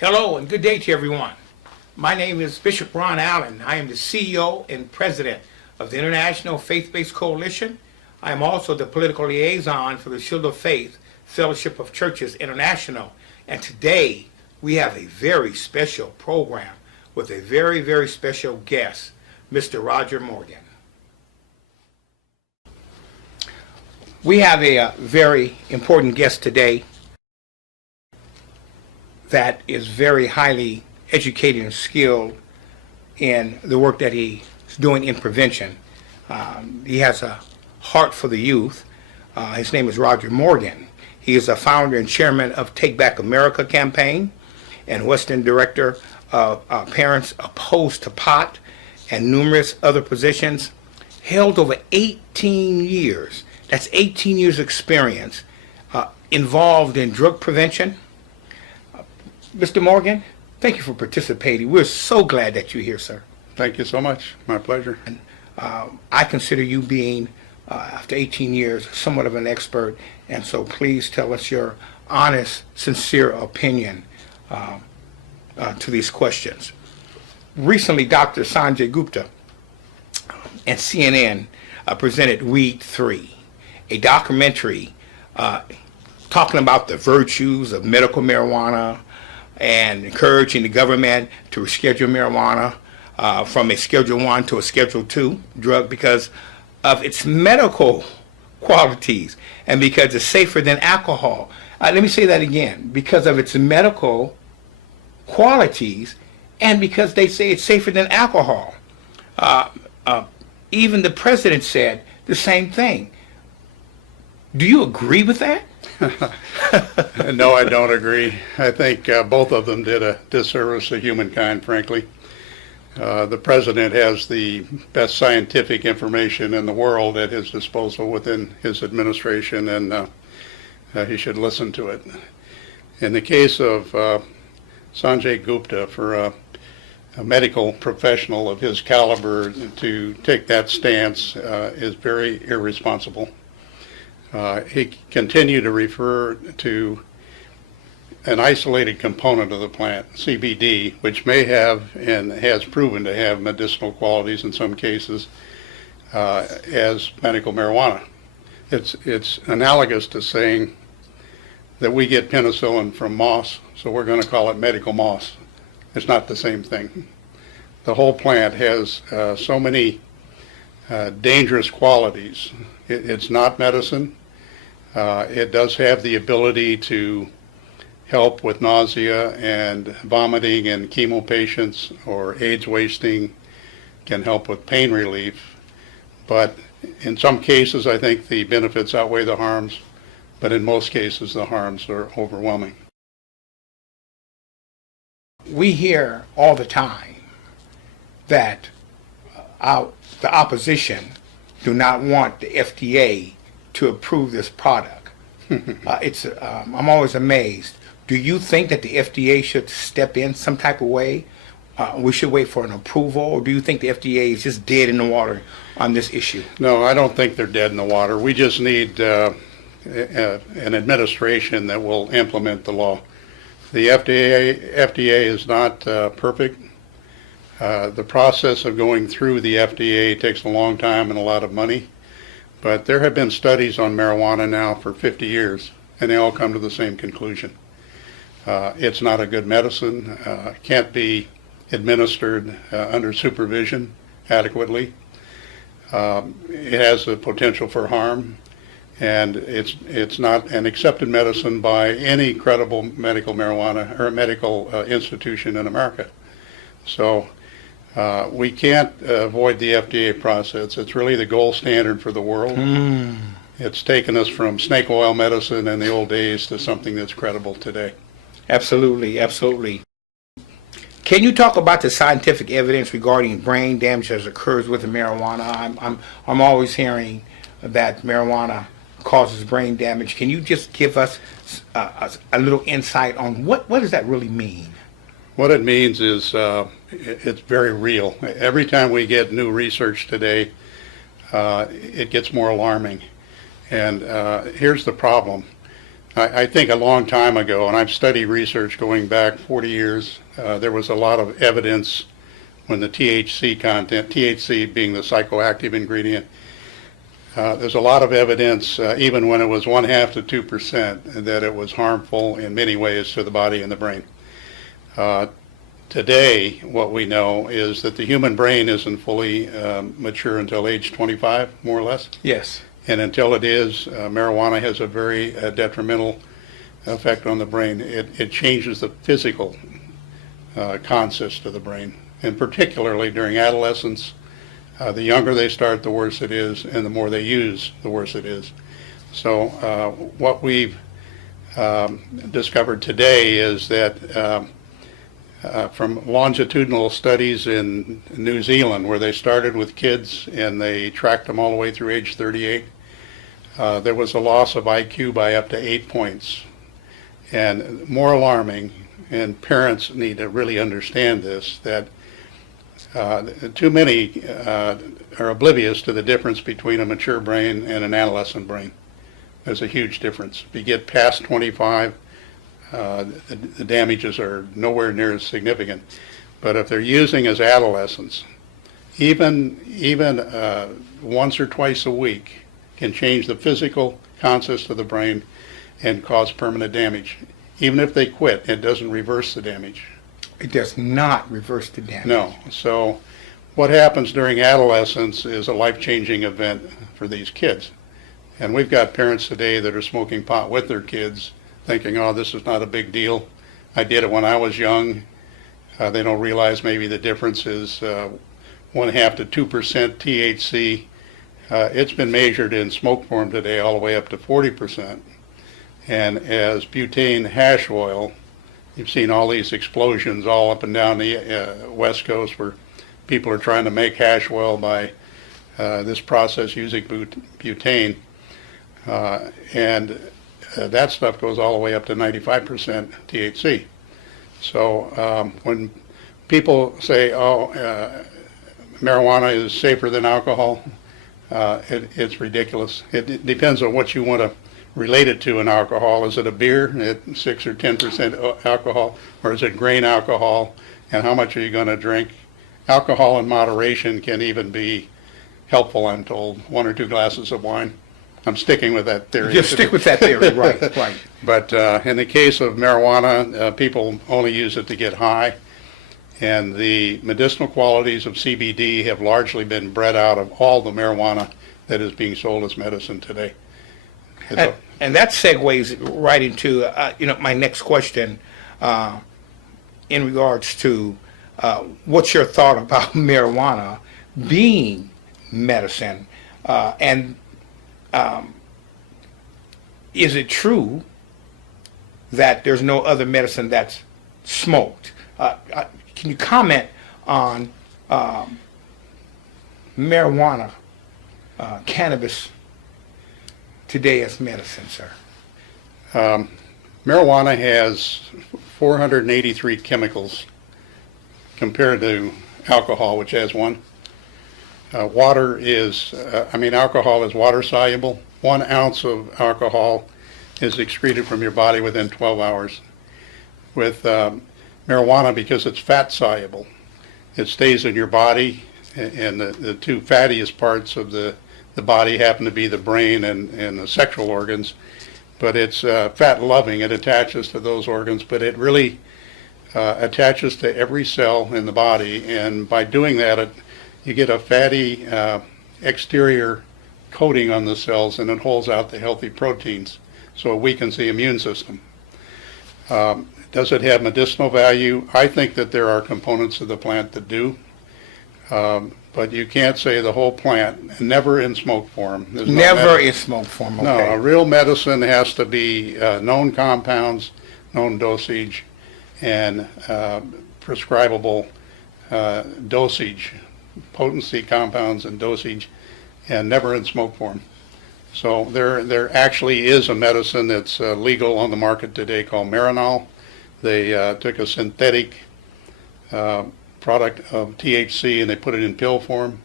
Hello and good day to everyone. My name is Bishop Ron Allen. I am the CEO and President of the International Faith-Based Coalition. I am also the political liaison for the Shield of Faith Fellowship of Churches International. And today we have a very special program with a very, very special guest, Mr. Roger Morgan. We have a very important guest today that is very highly educated and skilled in the work that he's doing in prevention. He has a heart for the youth. His name is Roger Morgan. He is a founder and chairman of Take Back America campaign and Western director of Parents Opposed to Pot and numerous other positions. Held over 18 years. That's 18 years experience involved in drug prevention. Mr. Morgan, thank you for participating. We're so glad that you're here, sir. Thank you so much. My pleasure. And, I consider you being, after 18 years, somewhat of an expert, and so please tell us your honest, sincere opinion to these questions. Recently, Dr. Sanjay Gupta and CNN presented Weed 3, a documentary talking about the virtues of medical marijuana and encouraging the government to reschedule marijuana from a Schedule 1 to a Schedule 2 drug because of its medical qualities and because it's safer than alcohol. Let me say that again. Because of its medical qualities and because they say it's safer than alcohol. Even the president said the same thing. Do you agree with that? No, I don't agree. I think both of them did a disservice to humankind, frankly. The president has the best scientific information in the world at his disposal within his administration, and he should listen to it. In the case of Sanjay Gupta, for a medical professional of his caliber to take that stance is very irresponsible. He continued to refer to an isolated component of the plant, CBD, which may have and has proven to have medicinal qualities in some cases as medical marijuana. It's analogous to saying that we get penicillin from moss, so we're going to call it medical moss. It's not the same thing. The whole plant has so many dangerous qualities. It's not medicine. It does have the ability to help with nausea and vomiting in chemo patients, or AIDS wasting, can help with pain relief. But in some cases, I think the benefits outweigh the harms, but in most cases, the harms are overwhelming. We hear all the time that the opposition do not want the FDA to approve this product. I'm always amazed. Do you think that the FDA should step in some type of way? We should wait for an approval, or do you think the FDA is just dead in the water on this issue? No, I don't think they're dead in the water. We just need an administration that will implement the law. The FDA is not perfect. The process of going through the FDA takes a long time and a lot of money. But there have been studies on marijuana now for 50 years, and they all come to the same conclusion. It's not a good medicine, can't be administered under supervision adequately. It has the potential for harm, and it's not an accepted medicine by any credible medical marijuana or medical institution in America. So we can't avoid the FDA process. It's really the gold standard for the world. It's taken us from snake oil medicine in the old days to something that's credible today. Absolutely, absolutely. Can you talk about the scientific evidence regarding brain damage that occurs with marijuana? I'm always hearing that marijuana causes brain damage. Can you just give us a little insight on what does that really mean? What it means is it's very real. Every time we get new research today, it gets more alarming. And here's the problem. I think a long time ago, and I've studied research going back 40 years, there was a lot of evidence when the THC content, THC being the psychoactive ingredient, there's a lot of evidence, even when it was 1/2 to 2%, that it was harmful in many ways to the body and the brain. Today, what we know is that the human brain isn't fully mature until age 25, more or less. Yes. And until it is, marijuana has a very detrimental effect on the brain. It changes the physical consist of the brain, and particularly during adolescence. The younger they start, the worse it is, and the more they use, the worse it is. So what we've discovered today is that from longitudinal studies in New Zealand, where they started with kids and they tracked them all the way through age 38, there was a loss of IQ by up to 8 points. And more alarming, and parents need to really understand this, that too many are oblivious to the difference between a mature brain and an adolescent brain. There's a huge difference. If you get past 25, the damages are nowhere near as significant. But if they're using as adolescents, even once or twice a week can change the physical consist of the brain and cause permanent damage. Even if they quit, it doesn't reverse the damage. It does not reverse the damage. No. So what happens during adolescence is a life-changing event for these kids. And we've got parents today that are smoking pot with their kids, thinking, oh, this is not a big deal. I did it when I was young. They don't realize maybe the difference is 1/2 to 2% THC. It's been measured in smoke form today all the way up to 40%. And as butane hash oil, you've seen all these explosions all up and down the West Coast where people are trying to make hash oil by this process using butane. And that stuff goes all the way up to 95% THC. So when people say, oh, marijuana is safer than alcohol, it's ridiculous. It depends on what you want to relate it to in alcohol. Is it a beer at 6 or 10% alcohol, or is it grain alcohol, and how much are you going to drink? Alcohol in moderation can even be helpful, I'm told. 1 or 2 glasses of wine. I'm sticking with that theory. Just stick with that theory, right, right. But in the case of marijuana, people only use it to get high, and the medicinal qualities of CBD have largely been bred out of all the marijuana that is being sold as medicine today. And that segues right into my next question in regards to what's your thought about marijuana being medicine, and is it true that there's no other medicine that's smoked? Can you comment on marijuana, cannabis today as medicine, sir? Marijuana has 483 chemicals compared to alcohol, which has 1. Alcohol is water soluble. 1 ounce of alcohol is excreted from your body within 12 hours. With marijuana, because it's fat soluble, it stays in your body, and the 2 fattiest parts of the body happen to be the brain and the sexual organs, but it's fat loving. It attaches to those organs, but it really attaches to every cell in the body, and by doing that you get a fatty exterior coating on the cells, and it holds out the healthy proteins, so it weakens the immune system. Does it have medicinal value? I think that there are components of the plant that do. But you can't say the whole plant, never in smoke form. Never in smoke form, okay. No, a real medicine has to be known compounds, known dosage, and prescribable dosage, potency compounds and dosage, and never in smoke form. So there actually is a medicine that's legal on the market today called Marinol. They took a synthetic product of THC and they put it in pill form.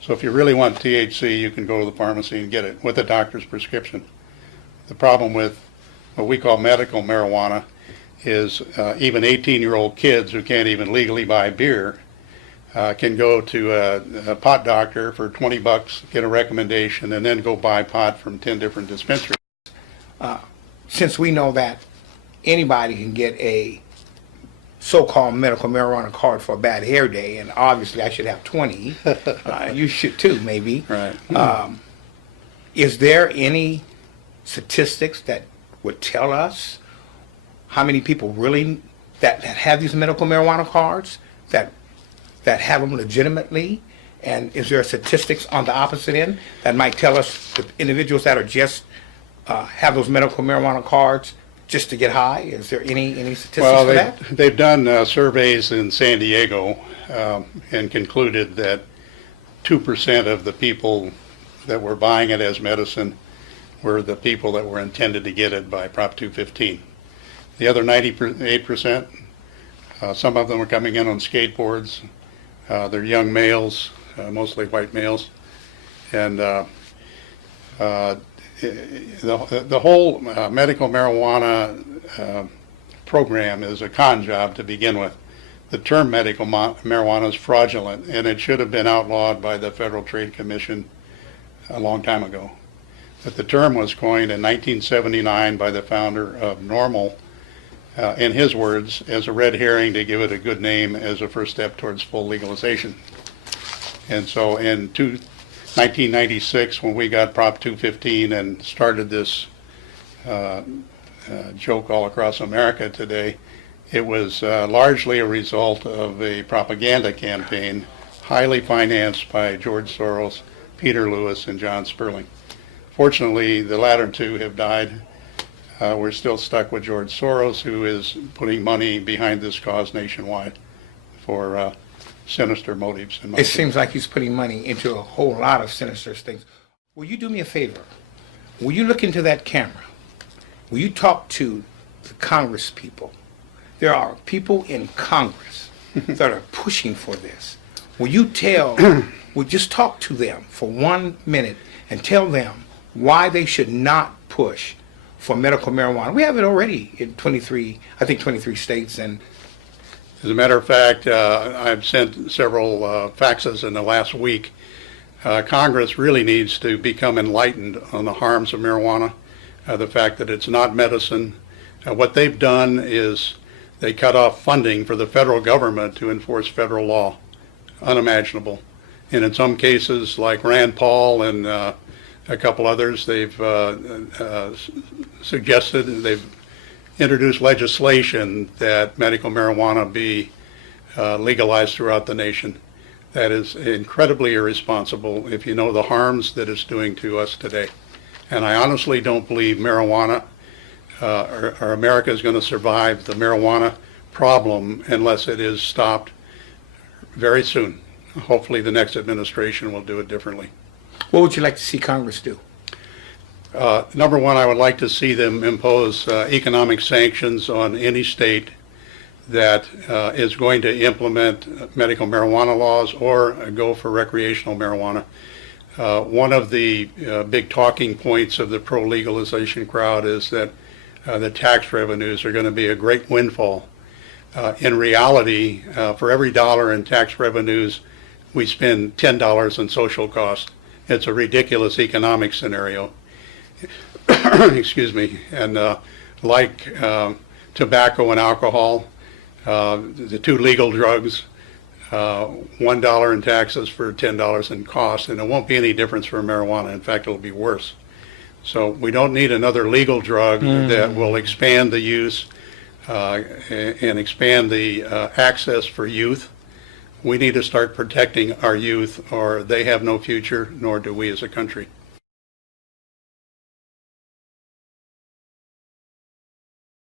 So if you really want THC, you can go to the pharmacy and get it with a doctor's prescription. The problem with what we call medical marijuana is even 18-year-old kids who can't even legally buy beer can go to a pot doctor for $20, get a recommendation, and then go buy pot from 10 different dispensaries. Since we know that anybody can get a so-called medical marijuana card for a bad hair day, and obviously I should have 20, you should too, maybe. Right. Is there any statistics that would tell us how many people really that have these medical marijuana cards that have them legitimately? And is there statistics on the opposite end that might tell us the individuals that are just have those medical marijuana cards just to get high? Is there any statistics Well, for that? they've done surveys in San Diego and concluded that 2% of the people that were buying it as medicine were the people that were intended to get it by Prop 215. The other 98%, some of them are coming in on skateboards. They're young males, mostly white males. And the whole medical marijuana program is a con job to begin with. The term medical marijuana is fraudulent, and it should have been outlawed by the Federal Trade Commission a long time ago. But the term was coined in 1979 by the founder of NORML, in his words, as a red herring to give it a good name as a first step towards full legalization. And so in 1996, when we got Prop 215 and started this joke all across America today, it was largely a result of a propaganda campaign highly financed by George Soros, Peter Lewis, and John Sperling. Fortunately, the latter two have died. We're still stuck with George Soros, who is putting money behind this cause nationwide for sinister motives. It seems like he's putting money into a whole lot of sinister things. Will you do me a favor? Will you look into that camera? Will you talk to the Congress people? There are people in Congress that are pushing for this. Will you just talk to them for 1 minute and tell them why they should not push for medical marijuana? We have it already in 23 states. And as a matter of fact, I've sent several faxes in the last week. Congress really needs to become enlightened on the harms of marijuana, the fact that it's not medicine. What they've done is they cut off funding for the federal government to enforce federal law. Unimaginable. And in some cases, like Rand Paul and a couple others, they've suggested, they've introduced legislation that medical marijuana be legalized throughout the nation. That is incredibly irresponsible if you know the harms that it's doing to us today. And I honestly don't believe marijuana or America is going to survive the marijuana problem unless it is stopped very soon. Hopefully the next administration will do it differently. what would you like to see Congress do? Number one, I would like to see them impose economic sanctions on any state that is going to implement medical marijuana laws or go for recreational marijuana. One of the big talking points of the pro-legalization crowd is that the tax revenues are going to be a great windfall. In reality, for every dollar in tax revenues, we spend $10 on social costs. It's a ridiculous economic scenario. Excuse me. And like tobacco and alcohol, the two legal drugs, $1 in taxes for $10 in cost, and it won't be any difference for marijuana. In fact, it'll be worse. So we don't need another legal drug that will expand the use and expand the access for youth. We need to start protecting our youth, or they have no future, nor do we as a country.